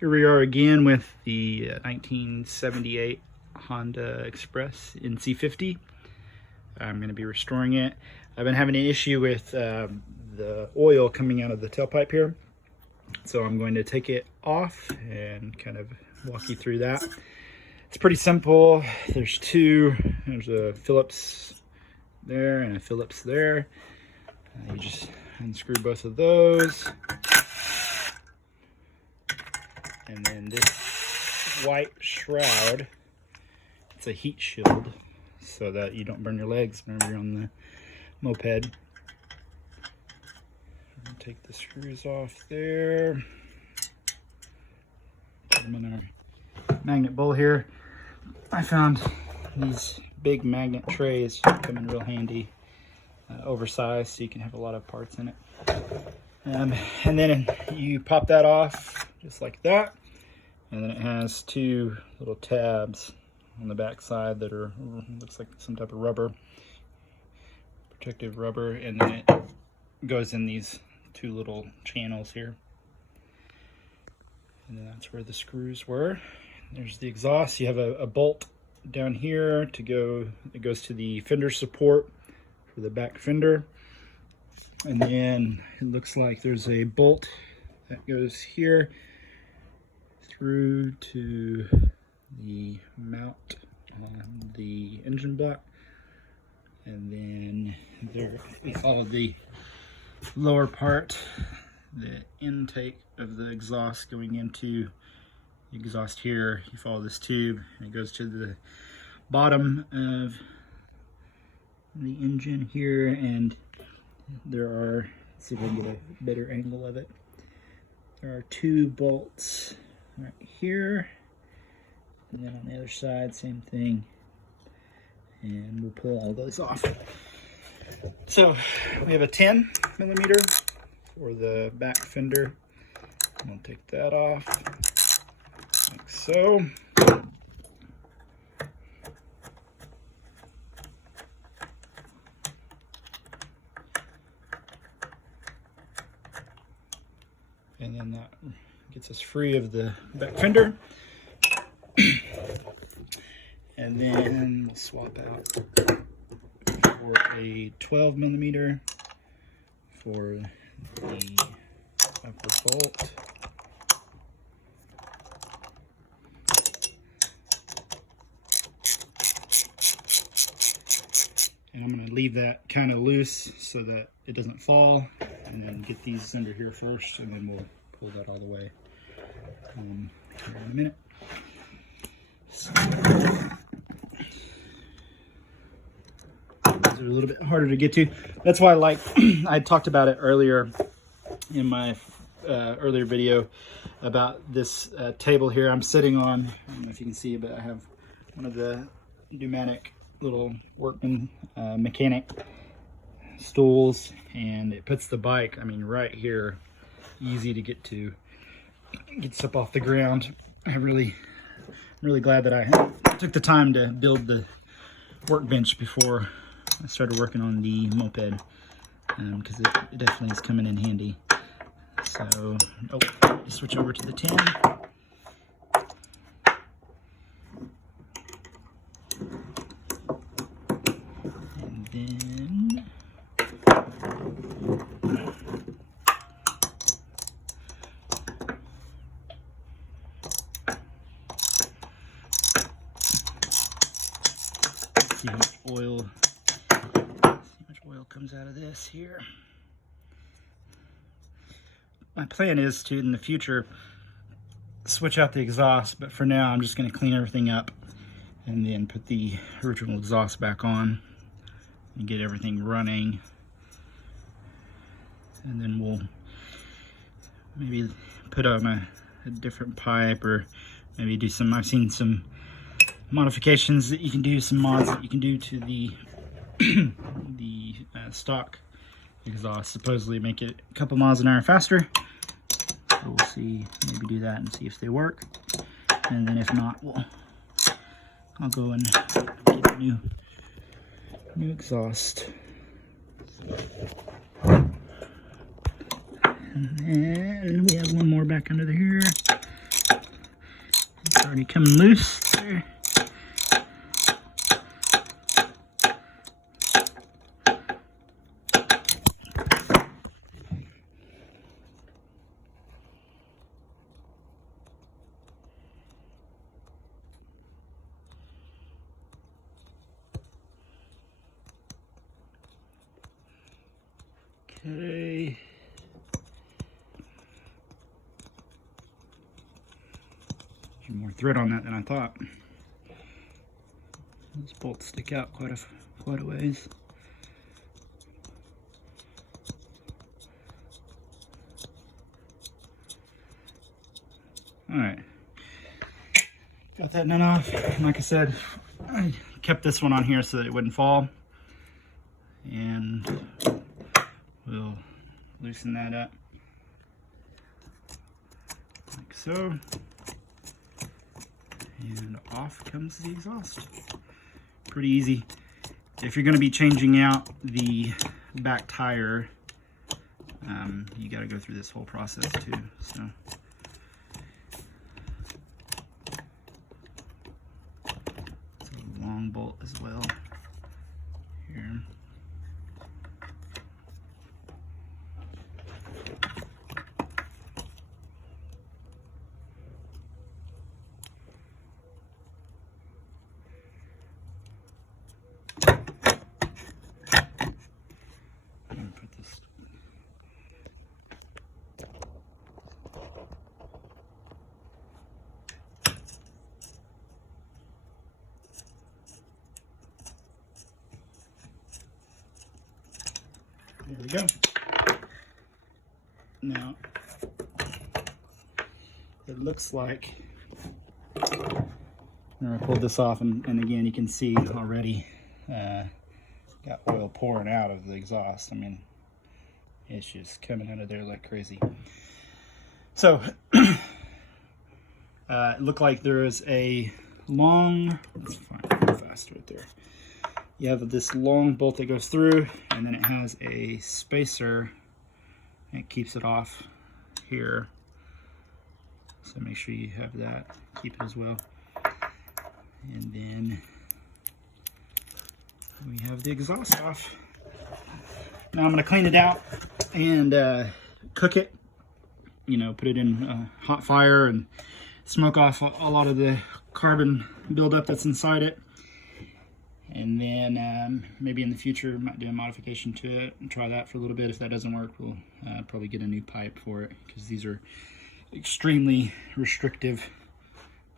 Here we are again with the 1978 Honda Express nc50. I'm going to be restoring it. I've been having an issue with the oil coming out of the tailpipe here. So I'm going to take it off and kind of walk you through that. It's pretty simple. There's a Phillips there and a Phillips there. You just unscrew both of those. And then this white shroud, it's a heat shield so that you don't burn your legs whenever you're on the moped. Take the screws off there. Put them in our magnet bowl here. I found these big magnet trays come in real handy, oversized, so you can have a lot of parts in it. And then you pop that off just like that, and then it has two little tabs on the back side that are, looks like some type of rubber, protective rubber, and then it goes in these two little channels here, and then that's where the screws were. There's the exhaust. You have a bolt down here to go, it goes to the fender support for the back fender, and then it looks like there's a bolt that goes here through to the mount on the engine block, and then there we follow the lower part, the intake of the exhaust going into the exhaust here. You follow this tube and it goes to the bottom of the engine here, and there are, let's see if I can get a better angle of it. There are two bolts right here, and then on the other side, same thing. And we'll pull all those off. So we have a 10 millimeter for the back fender. We'll take that off like so. And then that gets us free of the back fender. And then we'll swap out for a 12 millimeter for the upper bolt. And I'm going to leave that kind of loose so that it doesn't fall, and then get these under here first, and then we'll pull that all the way here in a minute. So, these are a little bit harder to get to. That's why I talked about it earlier in my earlier video about this table here I'm sitting on. I don't know if you can see, but I have one of the pneumatic little workman mechanic stools, and it puts the bike, I mean, right here, easy to get to. Gets up off the ground. I'm really glad that I took the time to build the workbench before I started working on the moped, because it definitely is coming in handy. So, switch over to the 10. And then see how much oil comes out of this here. My plan is to, in the future, switch out the exhaust, but for now I'm just going to clean everything up and then put the original exhaust back on and get everything running. And then we'll maybe put on a different pipe, or maybe do some, I've seen some modifications that you can do, some mods that you can do to the stock exhaust, supposedly make it a couple miles an hour faster. So we'll see, maybe do that and see if they work, and then if not, I'll go and get a new exhaust. And then we have one more back under here. It's already coming loose there. Okay. More thread on that than I thought. Those bolts stick out quite a ways. All right, got that nut off. Like I said, I kept this one on here so that it wouldn't fall, and we'll loosen that up like so. And off comes the exhaust. Pretty easy. If you're going to be changing out the back tire, you got to go through this whole process too. So it's a long bolt as well here. There we go. Now, it looks like, I pulled this off, and again, you can see already got oil pouring out of the exhaust. I mean, it's just coming out of there like crazy. So, it looked like there is a long, let's find it fast right there. You have this long bolt that goes through, and then it has a spacer and it keeps it off here. So make sure you have that, keep it as well. And then we have the exhaust off. Now I'm gonna clean it out and cook it. You know, put it in a hot fire and smoke off a lot of the carbon buildup that's inside it. And then maybe in the future, might do a modification to it and try that for a little bit. If that doesn't work, we'll probably get a new pipe for it, because these are extremely restrictive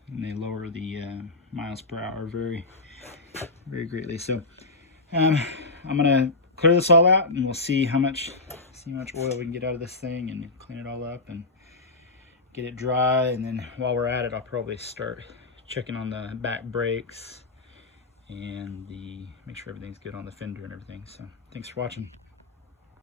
and they lower the miles per hour very greatly. So I'm gonna clear this all out, and we'll see how much oil we can get out of this thing, and clean it all up and get it dry. And then while we're at it, I'll probably start checking on the back brakes and make sure everything's good on the fender and everything. So thanks for watching.